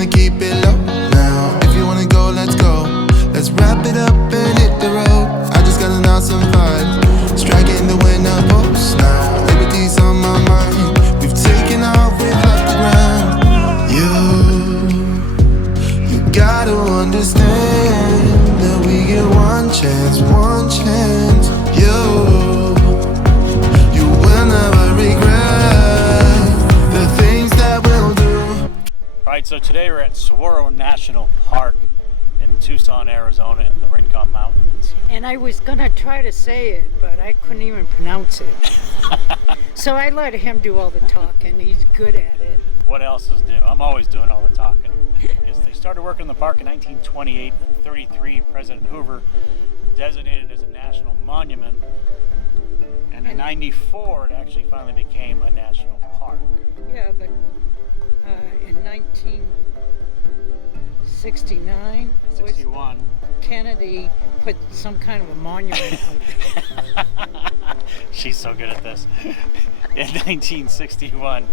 gonna keep it low now. If you wanna go, let's go. Let's wrap it up and hit the road. I just got an awesome vibe, striking the winner post now. Liberty's on my mind. We've taken off, we've left the ground. You gotta understand that we get one chance, one chance. You will never regret the things that we'll do. Alright, so today we're at Saguaro National Park in Tucson, Arizona in the Rincon Mountains. And I was gonna try to say it, but I couldn't even pronounce it. So I let him do all the talking. He's good at it. What else is new? I'm always doing all the talking. Yes, they started working in the park in 1928. 33, President Hoover designated it as a national monument. And in 94, it actually finally became a national park. Yeah, but in 1969, 61. Kennedy put some kind of a monument out there. She's so good at this. In 1961,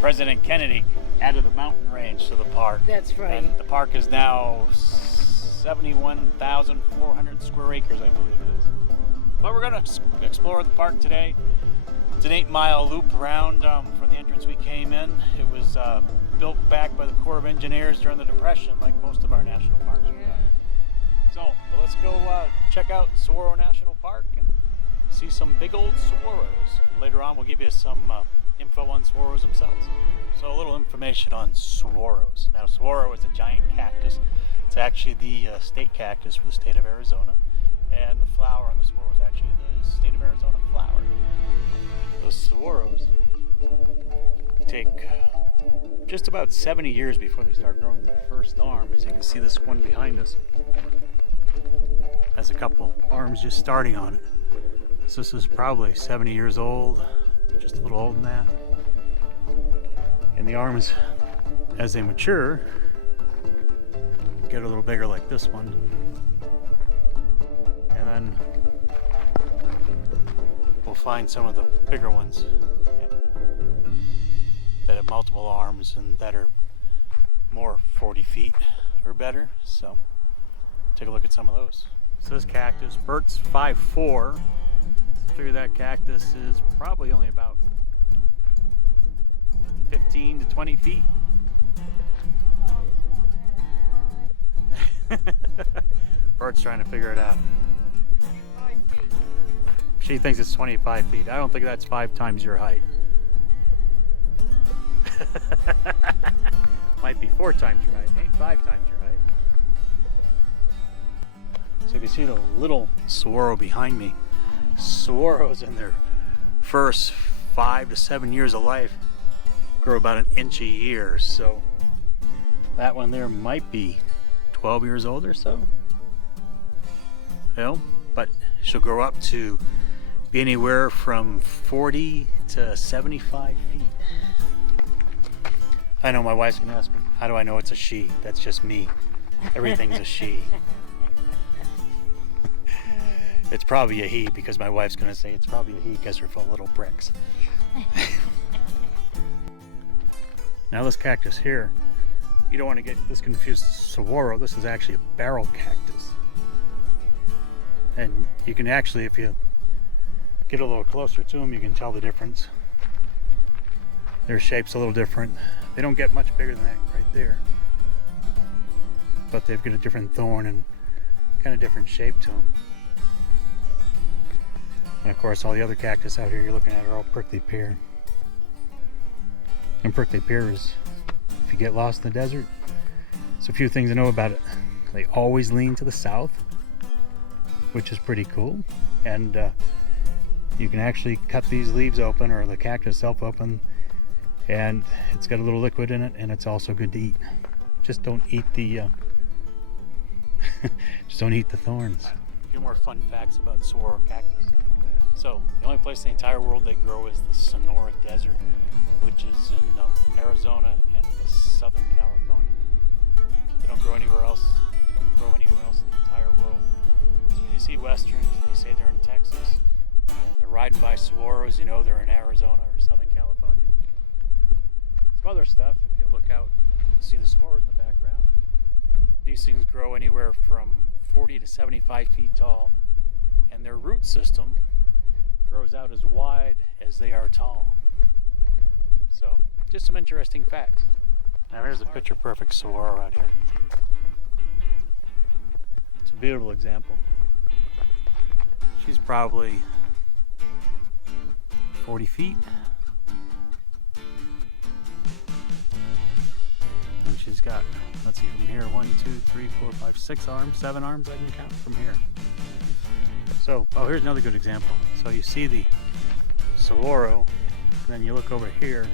President Kennedy added the mountain range to the park. That's right. And the park is now 71,400 square acres, I believe it is. But we're going to explore the park today. It's an 8-mile loop around from the entrance we came in. It was built back by the Corps of Engineers during the Depression, like most of our national parks. Yeah. So let's go check out Saguaro National Park and see some big old saguaros. And later on we'll give you some info on saguaros themselves. So a little information on saguaros. Now saguaro is a giant cactus. It's actually the state cactus for the state of Arizona. And the flower on the saguaro is actually the state of Arizona flower. Those saguaros take just about 70 years before they start growing their first arm. As you can see, this one behind us has a couple arms just starting on it. So this is probably 70 years old, just a little older than that. And the arms, as they mature, get a little bigger like this one. And then we'll find some of the bigger ones that have multiple arms and that are more 40 feet or better. So take a look at some of those. So this cactus, Bert's 5'4". Figure that cactus is probably only about 15 to 20 feet. Bert's trying to figure it out. She thinks it's 25 feet. I don't think that's 5 times your height. Might be 4 times your height, ain't 5 times your height. So you can see the little saguaro behind me. Saguaros in their first 5 to 7 years of life grow about an inch a year. So that one there might be 12 years old or so. You know, but she'll grow up to be anywhere from 40 to 75 feet. I know my wife's gonna ask me, how do I know it's a she? That's just me. Everything's a she. It's probably a he because my wife's gonna say it's probably a he because they're full of little bricks. Now this cactus here, you don't want to get this confused. Saguaro, this is actually a barrel cactus. And you can actually, if you get a little closer to them, you can tell the difference. Their shape's a little different. They don't get much bigger than that right there. But they've got a different thorn and kind of different shape to them. And of course, all the other cactus out here you're looking at are all prickly pear. And prickly pear is, if you get lost in the desert, there's a few things to know about it. They always lean to the south, which is pretty cool. And you can actually cut these leaves open, or the cactus itself open, and it's got a little liquid in it, and it's also good to eat. Just don't eat the just don't eat the thorns. A few more fun facts about the Saguaro cactus. So the only place in the entire world they grow is the Sonora Desert, which is in Arizona and Southern California. They don't grow anywhere else. They don't grow anywhere else in the entire world. So when you see westerns, they say they're in Texas, and they're riding by saguaros, you know they're in Arizona or Southern California. Some other stuff, if you look out to see the saguaros in the background. These things grow anywhere from 40 to 75 feet tall, and their root system grows out as wide as they are tall. So, just some interesting facts. Now here's a picture perfect saguaro out here. It's a beautiful example. She's probably 40 feet. And she's got, let's see, from here, 1, 2, 3, 4, 5, 6 arms, 7 arms I can count from here. So, oh, here's another good example. So you see the saguaro, and then you look over here,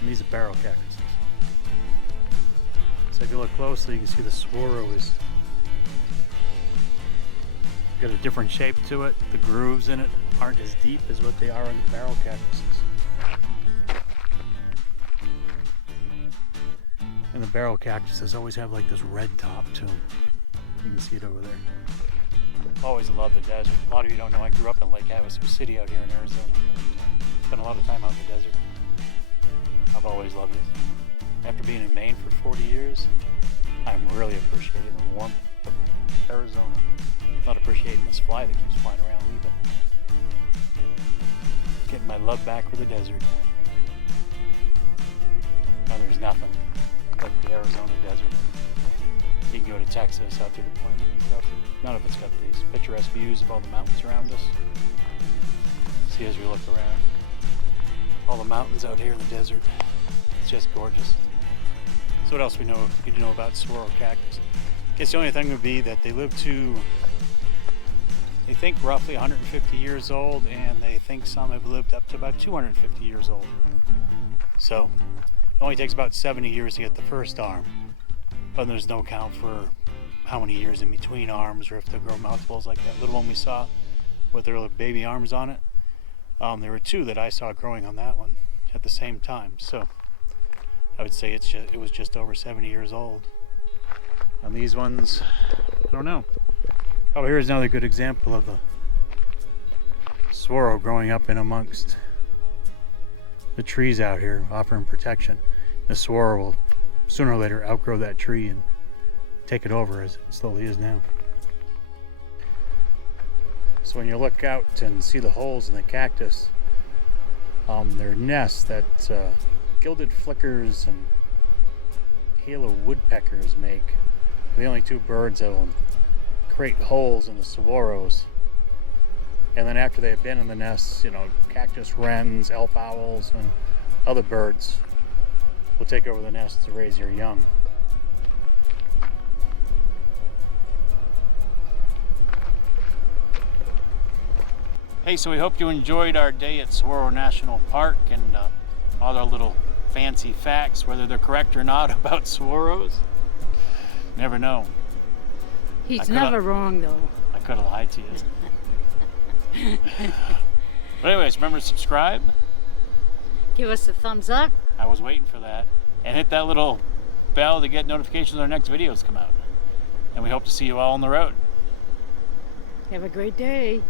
and these are barrel cactuses. So if you look closely, you can see the saguaro is got a different shape to it. The grooves in it aren't as deep as what they are in the barrel cactuses. And the barrel cactuses always have like this red top to them. You can see it over there. Always loved the desert. A lot of you don't know I grew up in Lake Havasu City out here in Arizona. Spent a lot of time out in the desert. I've always loved it. After being in Maine for 40 years, I'm really appreciating the warmth of Arizona. Not appreciating this fly that keeps flying around me, but getting my love back for the desert. Now there's nothing like the Arizona desert. You can go to Texas out through the plains and stuff. None of it's got these picturesque views of all the mountains around us. See as we look around, all the mountains out here in the desert. It's just gorgeous. So what else we know? You know about Saguaro cactus? I guess the only thing would be that they live to, they think roughly 150 years old, and they think some have lived up to about 250 years old. So it only takes about 70 years to get the first arm, but there's no count for how many years in between arms, or if they grow multiples like that little one we saw with their little baby arms on it. There were 2 that I saw growing on that one at the same time. So I would say it was just over 70 years old. On these ones, I don't know. Oh, here's another good example of the saguaro growing up in amongst the trees out here, offering protection. The saguaro will sooner or later outgrow that tree and take it over, as it slowly is now. So when you look out and see the holes in the cactus, they're nests that gilded flickers and halo woodpeckers make. They're the only 2 birds that will create holes in the saguaros. And then after they've been in the nests, you know, cactus wrens, elf owls, and other birds will take over the nest to raise your young. Hey, so we hope you enjoyed our day at Saguaro National Park and all our little fancy facts, whether they're correct or not about saguaros. Never know. He's never wrong, though. I could have lied to you. But anyways, remember to subscribe. Give us a thumbs up. I was waiting for that. And hit that little bell to get notifications when our next videos come out. And we hope to see you all on the road. Have a great day.